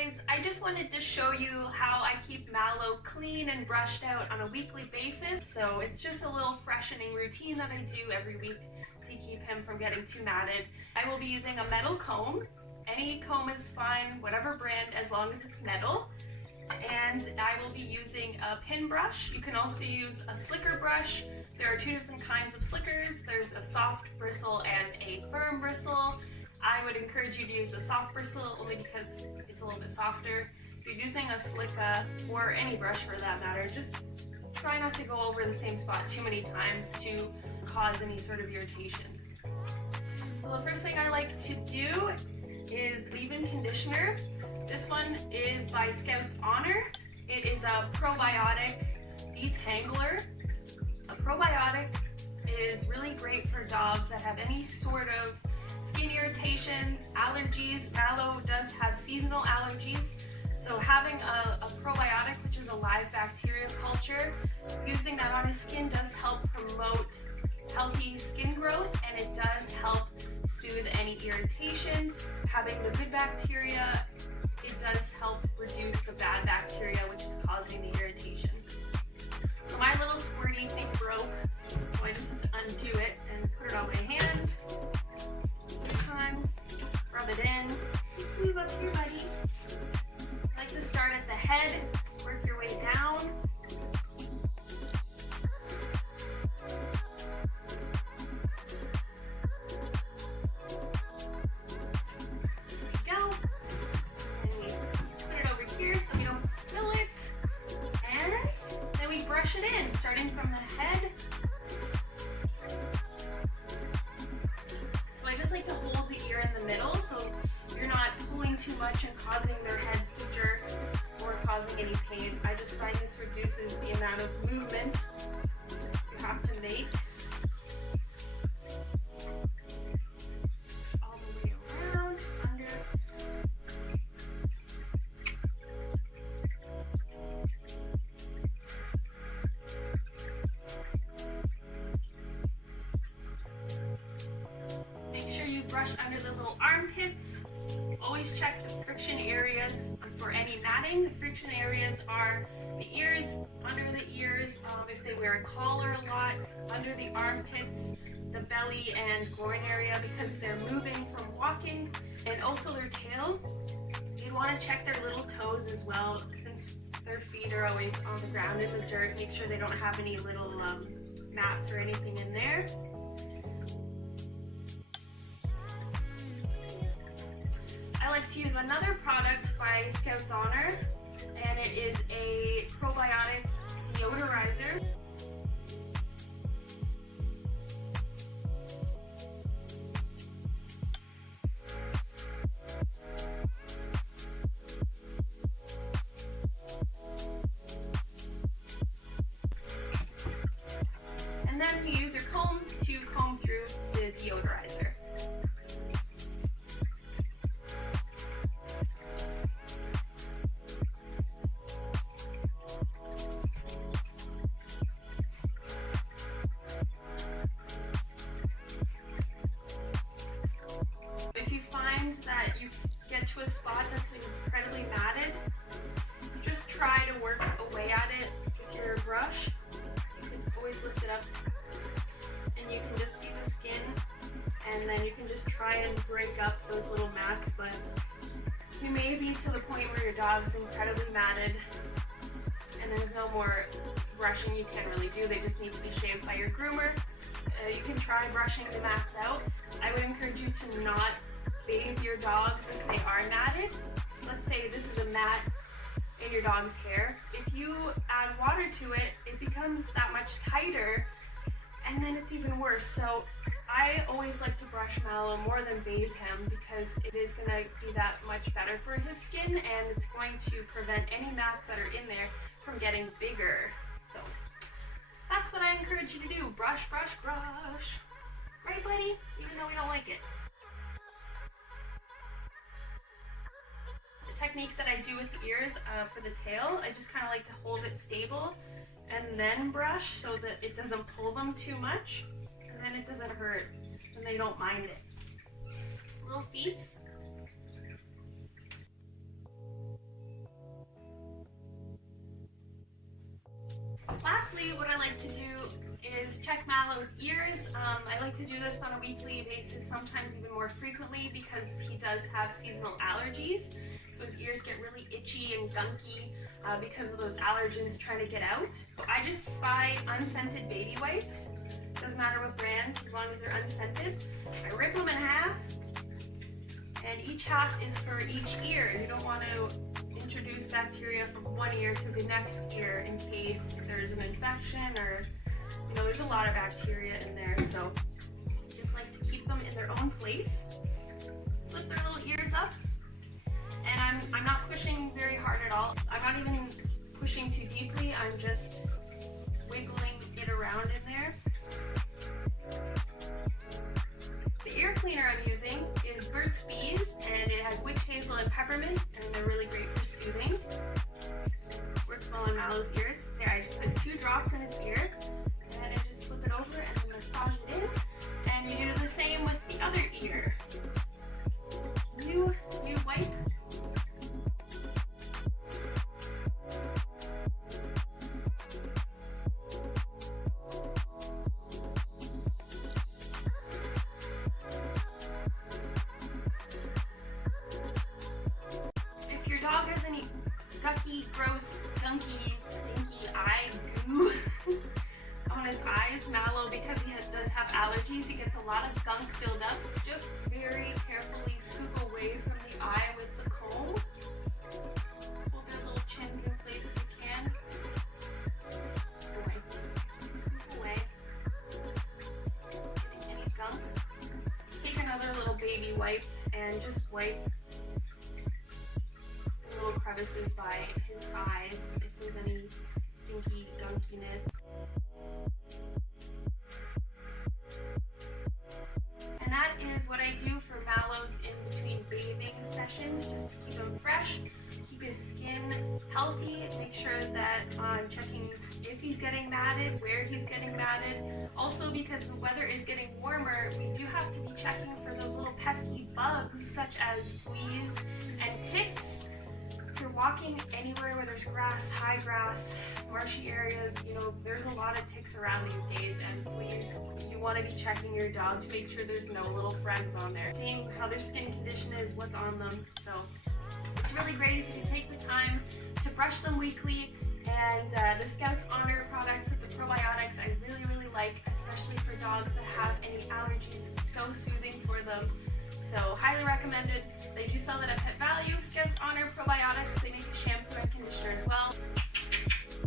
guys, I just wanted to show you how I keep Mallow clean and brushed out on a weekly basis. So it's just a little freshening routine that I do every week to keep him from getting too matted. I will be using a metal comb. Any comb is fine, whatever brand, as long as it's metal. And I will be using a pin brush. You can also use a slicker brush. There are two different kinds of slickers. There's a soft bristle and a firm bristle. I would encourage you to use a soft bristle only because it's a little bit softer. If you're using a slicka, or any brush for that matter, just try not to go over the same spot too many times to cause any sort of irritation. So the first thing I like to do is leave-in conditioner. This one is by Skout's Honor. It is a Probiotic Detangler. A probiotic is really great for dogs that have any sort of skin irritations, allergies. Mallow does have seasonal allergies, so having a probiotic, which is a live bacteria culture, using that on his skin does help promote healthy skin growth, and it does help soothe any irritation. Having the good bacteria, it does help reduce the bad bacteria, which is causing the irritation. So my little squirty thing broke, so I just have to undo it and put it on my hand. Times, rub it in. Move up here, buddy. I like to start at the head, work your way down. There you go. And we put it over here so we don't spill it. And then we brush it in, starting from the head. I just like to hold the ear in the middle so you're not pulling too much and causing their heads to jerk or causing any pain. I just find this reduces the amount of movement you have to make. All the way around, under. Brush under the little armpits. Always check the friction areas for any matting. The friction areas are the ears, under the ears, if they wear a collar a lot, under the armpits, the belly and groin area because they're moving from walking, and also their tail. You'd want to check their little toes as well, since their feet are always on the ground in the dirt. Make sure they don't have any little mats or anything in there. I like to use another product by Skout's Honor, and it is a Probiotic Deodorizer. And then you use your comb to comb through the deodorizer. That you get to a spot that's incredibly matted, just try to work away at it with your brush. You can always lift it up and you can just see the skin, and then you can just try and break up those little mats, but you may be to the point where your dog's incredibly matted and there's no more brushing you can really do. They just need to be shaved by your groomer. You can try brushing the mats out. I would encourage you to not bathe your dogs if they are matted. Let's say this is a mat in your dog's hair. If you add water to it, it becomes that much tighter, and then it's even worse. So I always like to brush Mallow more than bathe him because it is going to be that much better for his skin, and it's going to prevent any mats that are in there from getting bigger. So that's what I encourage you to do. Brush, brush, brush. Right, buddy? Even though we don't like it. Technique that I do with the ears for the tail, I just kind of like to hold it stable and then brush so that it doesn't pull them too much, and then it doesn't hurt and they don't mind it. Little feet. lastly, what I like to do is check Mallow's ears. I like to do this on a weekly basis, sometimes even more frequently, because he does have seasonal allergies. So his ears get really itchy and gunky because of those allergens trying to get out. So I just buy unscented baby wipes. Doesn't matter what brand, as long as they're unscented. I rip them in half, and each half is for each ear. You don't want to introduce bacteria from one ear to the next ear in case there's an infection, or there's a lot of bacteria in there. So just like to keep them in their own place. Flip their little ears up, and I'm not pushing very hard at all. I'm not even pushing too deeply. I'm just wiggling it around in there. The ear cleaner I'm using is Burt's Bees, and it has witch hazel and peppermint, and they're really great for soothing. Works well on Mallow's ears. There, I just put 2 drops in his ear, and I just flip it over and then massage it in. And you do the same with the other ear. New wipe. If your dog has any gucky, gross, gunky, stinky eye goo on his eyes, Mallow, because he does have allergies, he gets a lot of gunk filled up. Just very carefully scoop away from the eye with the comb. Hold their little chins in place if you can. Scoop away. Scoop away. Getting any gunk. Take another little baby wipe and just wipe the little crevices by his eyes if there's any stinky gunkiness. And that is what I do for Mallow's in between bathing sessions, just to keep him fresh, keep his skin healthy, make sure that I'm checking if he's getting matted, where he's getting matted. Also, because the weather is getting warmer, we do have to be checking for those little pesky bugs such as fleas and ticks. If you're walking anywhere where there's grass, high grass, marshy areas, there's a lot of ticks around these days, and fleas. You want to be checking your dog to make sure there's no little friends on there. Seeing how their skin condition is, what's on them. So it's really great if you can take the time to brush them weekly. And the Skout's Honor products with the probiotics I really, really like, especially for dogs that have any allergies. It's so soothing for them. So highly recommended. They do sell that at Pet Value. Skout's Honor Probiotics. They make a shampoo and conditioner as well.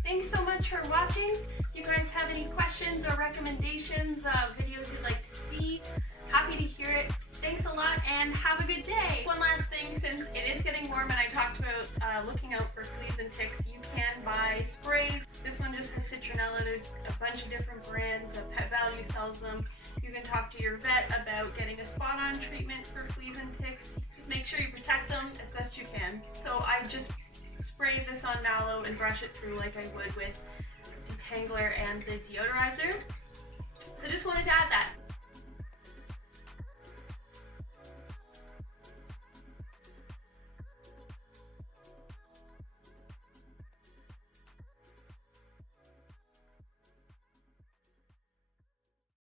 Thanks so much for watching. If you guys have any questions or recommendations of videos you'd like to see, happy to hear it. Thanks a lot and have a good day. One last thing, since it is getting warm and I talked about looking out for fleas and ticks, you can buy sprays. This one just has citronella. There's a bunch of different brands. Pet Value sells them. You can talk to your vet about getting a spot-on treatment for fleas and ticks. Just make sure you protect them as best you can. So I just spray this on Mallow and brush it through like I would with Detangler and the Deodorizer. So just wanted to add that.